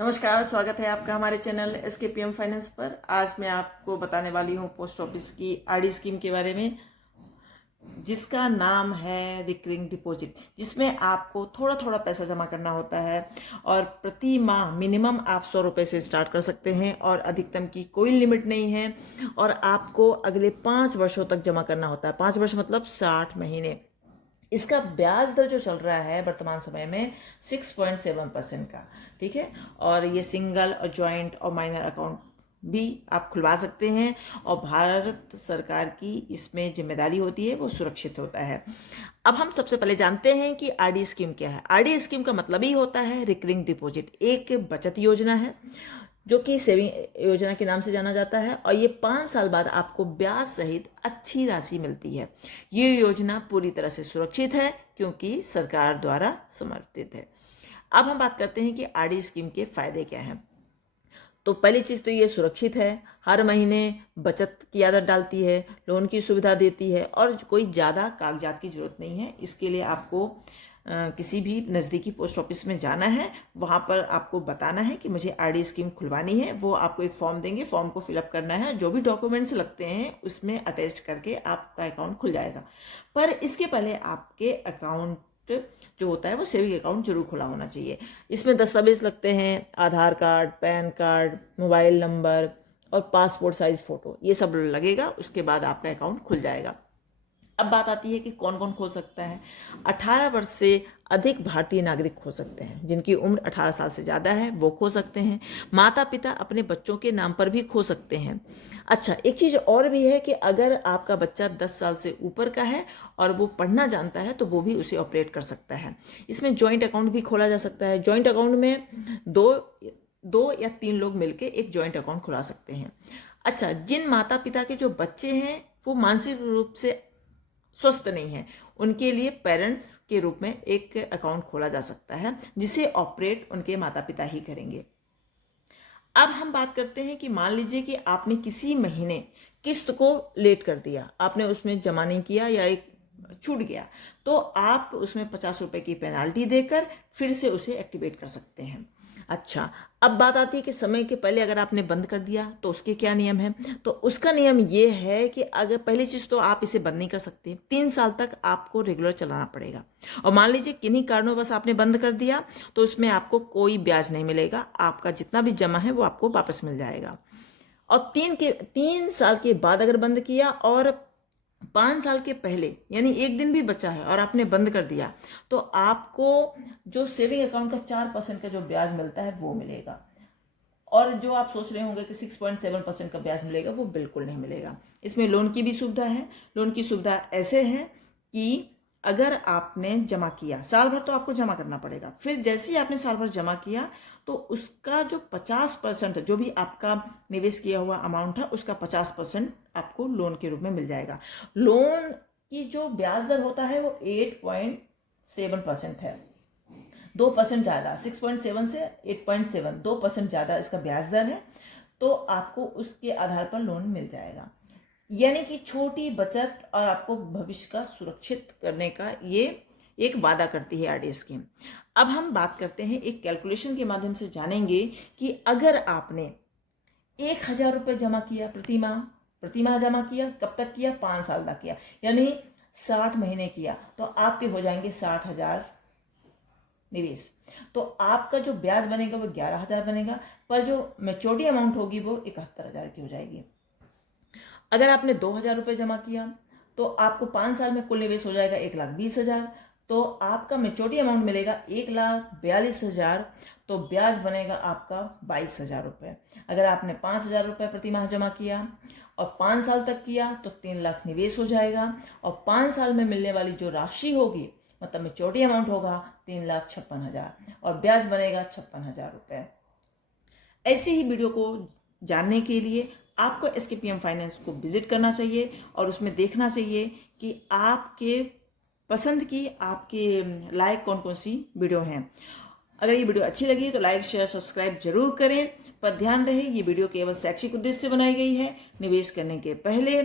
नमस्कार, स्वागत है आपका हमारे चैनल SKPM फाइनेंस पर। आज मैं आपको बताने वाली हूँ पोस्ट ऑफिस की आरडी स्कीम के बारे में, जिसका नाम है रिकरिंग डिपॉजिट, जिसमें आपको थोड़ा थोड़ा पैसा जमा करना होता है और प्रति माह मिनिमम आप 100 रुपये से स्टार्ट कर सकते हैं और अधिकतम की कोई लिमिट नहीं है और आपको अगले 5 वर्षों तक जमा करना होता है। 5 वर्ष मतलब 60 महीने। इसका ब्याज दर जो चल रहा है वर्तमान समय में 6.7% का, ठीक है। और ये सिंगल और जॉइंट और माइनर अकाउंट भी आप खुलवा सकते हैं और भारत सरकार की इसमें जिम्मेदारी होती है, वो सुरक्षित होता है। अब हम सबसे पहले जानते हैं कि आरडी स्कीम क्या है। आरडी स्कीम का मतलब ही होता है रिकरिंग डिपॉजिट। एक बचत योजना है जो कि सेविंग योजना के नाम से जाना जाता है और ये 5 साल बाद आपको ब्याज सहित अच्छी राशि मिलती है। ये योजना पूरी तरह से सुरक्षित है क्योंकि सरकार द्वारा समर्थित है। अब हम बात करते हैं कि आरडी स्कीम के फायदे क्या हैं। तो पहली चीज़ तो ये सुरक्षित है, हर महीने बचत की आदत डालती है, लोन की सुविधा देती है और कोई ज़्यादा कागजात की ज़रूरत नहीं है। इसके लिए आपको किसी भी नज़दीकी पोस्ट ऑफिस में जाना है, वहाँ पर आपको बताना है कि मुझे आरडी स्कीम खुलवानी है। वो आपको एक फॉर्म देंगे, फॉर्म को फिलअप करना है, जो भी डॉक्यूमेंट्स लगते हैं उसमें अटैच करके आपका अकाउंट खुल जाएगा। पर इसके पहले आपके अकाउंट जो होता है वो सेविंग अकाउंट जरूर खुला होना चाहिए। इसमें दस्तावेज लगते हैं, Aadhaar card, PAN card, mobile number और पासपोर्ट साइज फ़ोटो, ये सब लगेगा। उसके बाद आपका अकाउंट खुल जाएगा। अब बात आती है कि कौन कौन खोल सकता है। 18 वर्ष से अधिक भारतीय नागरिक खोल सकते हैं। जिनकी उम्र 18 साल से ज़्यादा है वो खोल सकते हैं। माता पिता अपने बच्चों के नाम पर भी खोल सकते हैं। अच्छा, एक चीज़ और भी है कि अगर आपका बच्चा 10 साल से ऊपर का है और वो पढ़ना जानता है तो वो भी उसे ऑपरेट कर सकता है। इसमें जॉइंट अकाउंट भी खोला जा सकता है। जॉइंट अकाउंट में दो या 3 लोग मिलकर एक जॉइंट अकाउंट खुला सकते हैं। अच्छा, जिन माता पिता के जो बच्चे हैं वो मानसिक रूप से स्वस्थ नहीं है, उनके लिए पेरेंट्स के रूप में एक अकाउंट खोला जा सकता है, जिसे ऑपरेट उनके माता पिता ही करेंगे। अब हम बात करते हैं कि मान लीजिए कि आपने किसी महीने किस्त को लेट कर दिया, आपने उसमें जमा नहीं किया या एक छूट गया, तो आप उसमें 50 रुपए की पेनाल्टी देकर फिर से उसे एक्टिवेट कर सकते हैं। अच्छा, अब बात आती है कि समय के पहले अगर आपने बंद कर दिया तो उसके क्या नियम है। तो उसका नियम ये है कि अगर पहली चीज़ तो आप इसे बंद नहीं कर सकते, 3 साल तक आपको रेगुलर चलाना पड़ेगा। और मान लीजिए किन्हीं कारणों बस आपने बंद कर दिया तो उसमें आपको कोई ब्याज नहीं मिलेगा, आपका जितना भी जमा है वो आपको वापस मिल जाएगा। और 3 साल के बाद अगर बंद किया और 5 साल के पहले यानी एक दिन भी बचा है और आपने बंद कर दिया तो आपको जो सेविंग अकाउंट का 4% का जो ब्याज मिलता है वो मिलेगा। और जो आप सोच रहे होंगे कि 6.7% का ब्याज मिलेगा, वो बिल्कुल नहीं मिलेगा। इसमें लोन की भी सुविधा है। लोन की सुविधा ऐसे है कि अगर आपने जमा किया साल भर तो आपको जमा करना पड़ेगा, फिर जैसे ही आपने साल भर जमा किया तो उसका जो 50% जो भी आपका निवेश किया हुआ अमाउंट है उसका 50% आपको लोन के रूप में मिल जाएगा। लोन की जो ब्याज दर होता है वो 8.7% है, 2% ज़्यादा, 6.7 से 8.7, 2% ज़्यादा इसका ब्याज दर है। तो आपको उसके आधार पर लोन मिल जाएगा। यानी कि छोटी बचत और आपको भविष्य का सुरक्षित करने का ये एक वादा करती है आरडी स्कीम। अब हम बात करते हैं, एक कैलकुलेशन के माध्यम से जानेंगे कि अगर आपने 1000 रुपये जमा किया प्रति माह जमा किया, कब तक किया, 5 साल तक किया, यानी 60 महीने किया, तो आपके हो जाएंगे 60,000 निवेश। तो आपका जो ब्याज बनेगा वो 11,000 बनेगा, पर जो मैच्योरिटी अमाउंट होगी वो 71,000 की हो जाएगी। अगर आपने 2,000 रुपये जमा किया तो आपको 5 साल में कुल निवेश हो जाएगा 1,20,000, तो आपका मैच्योरिटी अमाउंट मिलेगा 1,42,000, तो ब्याज बनेगा आपका 22,000 रुपये। अगर आपने 5,000 रुपये प्रति माह जमा किया और 5 साल तक किया तो 3 लाख निवेश हो जाएगा और 5 साल में मिलने वाली जो राशि होगी मतलब मैच्योरिटी अमाउंट होगा 3,56,000 और ब्याज बनेगा 56,000 रुपये। ऐसी ही वीडियो को जानने के लिए आपको SKPM फाइनेंस को विजिट करना चाहिए और उसमें देखना चाहिए कि आपके पसंद की, आपके लायक कौन कौन सी वीडियो हैं। अगर ये वीडियो अच्छी लगी तो लाइक, शेयर, सब्सक्राइब जरूर करें। पर ध्यान रहे ये वीडियो केवल शैक्षिक उद्देश्य से बनाई गई है। निवेश करने के पहले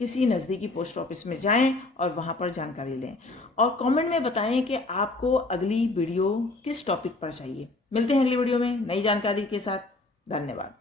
किसी नज़दीकी पोस्ट ऑफिस में जाएं और वहां पर जानकारी लें और कमेंट में बताएं कि आपको अगली वीडियो किस टॉपिक पर चाहिए। मिलते हैं अगली वीडियो में नई जानकारी के साथ। धन्यवाद।